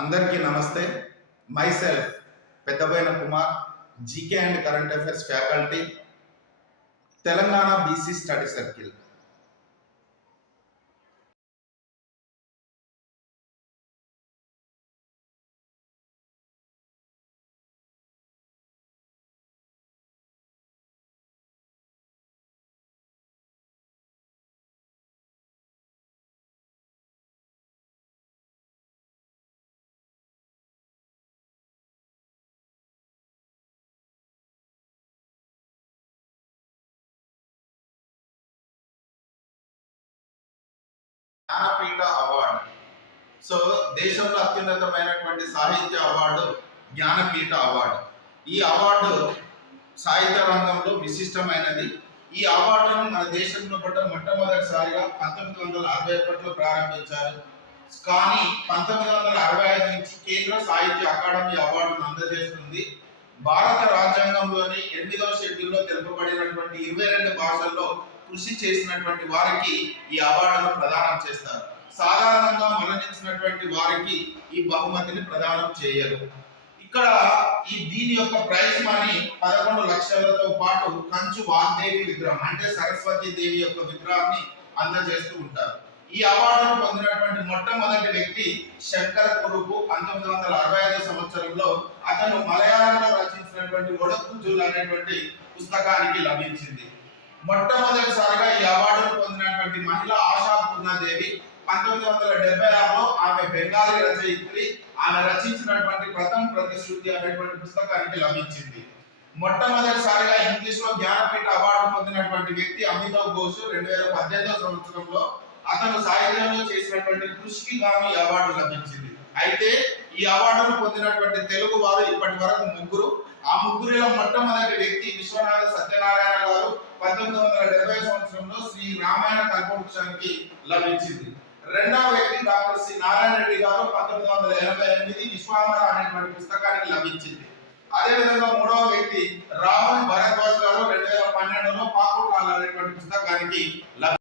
అందరికీ నమస్తే. My self Peddaboina Kumar, GK and current affairs faculty, Telangana BC study circle. Jnanpith award. So దేశంలో అత్యున్నతమైనటువంటి సాహిత్య అవార్డు జ్ఞానపీఠ అవార్డు. ఈ అవార్డు సాహిత్య రంగంలో విశిష్టమైనది. ఈ అవార్డును మన దేశంలో మొట్టమొదటిసారిగా 1961లో ప్రారంభించారు. కానీ 1965 నుంచి కేంద్ర సాహిత్య అకాడమీ అవార్డును అందజేస్తుంది. భారత రాజ్యాంగంలోని 8వ షెడ్యూల్లో తెలుపబడినటువంటి 22 భాషల్లో కృషి చేసినటువంటి వారికి ఈ అవార్డును ప్రదానం చేస్తారు. సాధారణంగా మరణించినటువంటి వారికి ఈ బహుమతిని ప్రదానం చేయరు. ఇక్కడ దీని యొక్క ప్రైజ్ మనీ 11 లక్షలతో పాటు కంచు వాగ్దేవి విగ్రహం అంటే సరస్వతి దేవి యొక్క విగ్రహాన్ని అందజేస్తూ ఉంటారు. ఈ అవార్డును పొందినటువంటి మొట్టమొదటి వ్యక్తి శంకర కురుపు 1965 సంవత్సరంలో అతను మలయాళంలో రచించినటువంటి ఒడక్కుజుల్ అనేటువంటి పుస్తకానికి లభించింది. మొట్టమొదటిసారిగా ఈ అవార్డును పొందినటువంటి మహిళ ఆశాపూర్ణాదేవి 1976లో ఆమె బెంగాలీ రచయిత్రి. ఆమె రచించినటువంటి ప్రథమ ప్రతిశ్రుతి అనేటువంటి పుస్తకానికి లభించింది. మొట్టమొదటిసారిగా ఇంగ్లీష్ లో జ్ఞానపీఠ అవార్డు పొందినటువంటి వ్యక్తి అమితావ్ ఘోష్ 2018 సంవత్సరంలో అతను సాహిత్యంలో చేసినటువంటి కృషికి గాను ఈ అవార్డు లభించింది. అయితే ఈ అవార్డును పొందినటువంటి తెలుగు వారు ఇప్పటి వరకు ముగ్గురు. ఆ ముగ్గురిలో మొట్టమొదటి వ్యక్తి విశ్వనాథ సత్యనారాయణ గారు 1970 సంవత్సరంలో శ్రీ రామాయణ కల్పవృక్షానికి లభించింది. రెండవ వ్యక్తి డాక్టర్ సి నారాయణ రెడ్డి గారు 1988 విశ్వామర అనేటువంటి పుస్తకానికి లభించింది. అదేవిధంగా మూడవ వ్యక్తి రాహుల్ భరద్వాజ్ గారు 2012లో పాకులాల్ అనేటువంటి పుస్తకానికి లభించింది.